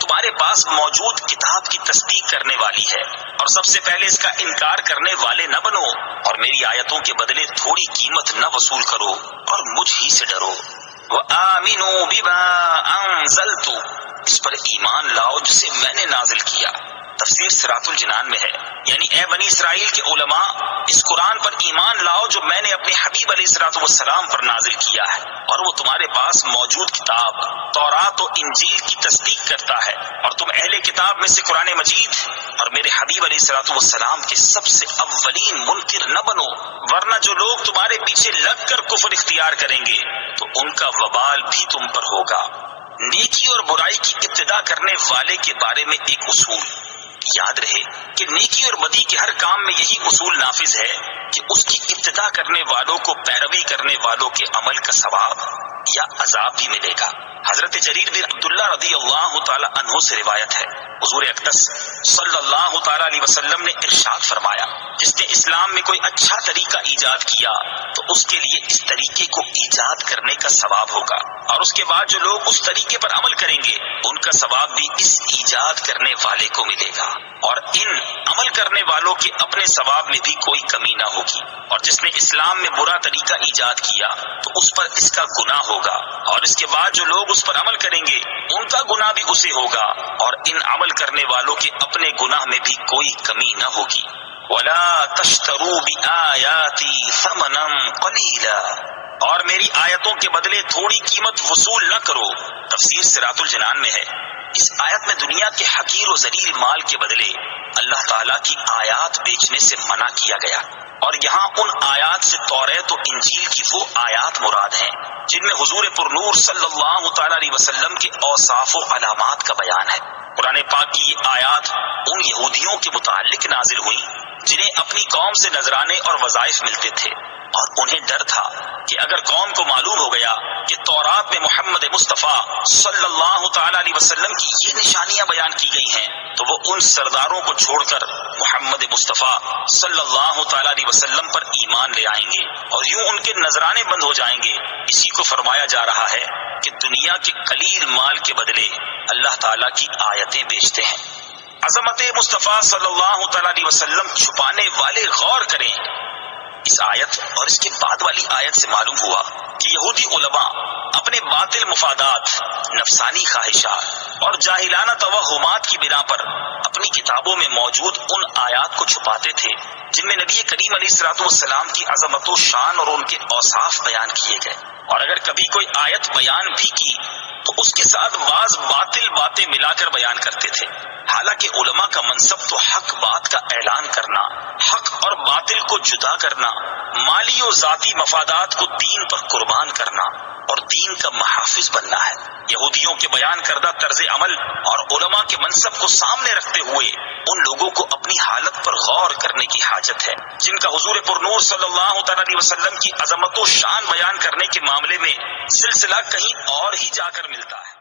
تمہارے پاس موجود کتاب کی تصدیق کرنے والی ہے، اور سب سے پہلے اس کا انکار کرنے والے نہ بنو، اور میری آیتوں کے بدلے تھوڑی قیمت نہ وصول کرو، اور مجھ ہی سے ڈرو۔ وَآمِنُوا بِمَا أَنزَلْتُ، اس پر ایمان لاؤ جسے میں نے نازل کیا۔ تفسیر صراط الجنان میں ہے، یعنی اے بنی اسرائیل کے علماء، اس قرآن پر ایمان لاؤ جو میں نے اپنے حبیب علیہ الصلوۃ والسلام پر نازل کیا ہے، اور وہ تمہارے پاس موجود کتاب تورات و انجیل کی تصدیق کرتا ہے، اور تم اہل کتاب میں سے قرآن مجید اور میرے حبیب علیہ الصلوۃ والسلام کے سب سے اولین منکر نہ بنو، ورنہ جو لوگ تمہارے پیچھے لگ کر کفر اختیار کریں گے تو ان کا وبال بھی تم پر ہوگا۔ نیکی اور برائی کی ابتدا کرنے والے کے بارے میں ایک اصول یاد رہے کہ نیکی اور بدی کے ہر کام میں یہی اصول نافذ ہے کہ اس کی ابتدا کرنے والوں کو پیروی کرنے والوں کے عمل کا ثواب یا عذاب بھی ملے گا۔ حضرت جریر بن عبداللہ رضی اللہ تعالی عنہ سے روایت ہے، حضور اقدس صلی اللہ تعالی علیہ وسلم نے ارشاد فرمایا، جس نے اسلام میں کوئی اچھا طریقہ ایجاد کیا تو اس کے لیے اس طریقے کو ایجاد کرنے کا ثواب ہوگا، اور اس کے بعد جو لوگ اس طریقے پر عمل کریں گے ان کا ثواب بھی اس ایجاد کرنے والے کو ملے گا، اور ان عمل کرنے والوں کے اپنے ثواب میں بھی کوئی کمی نہ ہوگی۔ اور جس نے اسلام میں برا طریقہ ایجاد کیا تو اس پر اس کا گناہ ہوگا، اور اس کے بعد جو لوگ اس پر عمل کریں گے ان کا گناہ بھی اسے ہوگا، اور ان عمل کرنے والوں کے اپنے گناہ میں بھی کوئی کمی نہ ہوگی۔ وَلَا تَشْتَرُوا بِآيَاتِي ثَمَنًا قَلِيلًا، اور میری آیتوں کے بدلے تھوڑی قیمت وصول نہ کرو۔ تفسیر صراط الجنان میں ہے، اس آیت میں دنیا کے حقیر و ذلیل مال کے بدلے اللہ تعالیٰ کی آیات بیچنے سے منع کیا گیا، اور یہاں ان آیات سے توریت و انجیل کی وہ آیات مراد ہیں جن میں حضور پرنور صلی اللہ تعالی علیہ وسلم کے اوصاف و علامات کا بیان ہے۔ قرآن پاک کی یہ آیات ان یہودیوں کے متعلق نازل ہوئی جنہیں اپنی قوم سے نذرانے اور وظائف ملتے تھے، اور انہیں ڈر تھا کہ اگر قوم کو معلوم ہو گیا کہ تورات میں محمد مصطفیٰ صلی اللہ تعالی علیہ وسلم کی یہ نشانیاں بیان کی گئی ہیں تو وہ ان سرداروں کو چھوڑ کر محمد مصطفیٰ صلی اللہ تعالی علیہ وسلم پر ایمان لے آئیں گے، اور یوں ان کے نذرانے بند ہو جائیں گے۔ اسی کو فرمایا جا رہا ہے کہ دنیا کے قلیل مال کے بدلے اللہ تعالیٰ کی آیتیں بیچتے ہیں۔ عظمت مصطفیٰ صلی اللہ تعالی علیہ وسلم چھپانے والے غور کریں، اس آیت اور اس کے بعد والی آیت سے معلوم ہوا کہ یہودی علماء اپنے باطل مفادات، نفسانی خواہشات اور جاہلانہ توہمات کی بنا پر اپنی کتابوں میں موجود ان آیات کو چھپاتے تھے جن میں نبی کریم علیہ الصلوۃ والسلام کی عظمت و شان اور ان کے اوصاف بیان کیے گئے، اور اگر کبھی کوئی آیت بیان بھی کی تو اس کے ساتھ بعض باطل باتیں ملا کر بیان کرتے تھے۔ حالانکہ علماء کا منصب تو حق بات کا اعلان کرنا، حق اور باطل کو جدا کرنا، مالی و ذاتی مفادات کو دین پر قربان کرنا اور دین کا محافظ بننا ہے۔ یہودیوں کے بیان کردہ طرز عمل اور علماء کے منصب کو سامنے رکھتے ہوئے ان لوگوں کو اپنی حالت پر غور کرنے کی حاجت ہے جن کا حضور پرنور صلی اللہ تعالی علیہ وسلم کی عظمت و شان بیان کرنے کے معاملے میں سلسلہ کہیں اور ہی جا کر ملتا ہے۔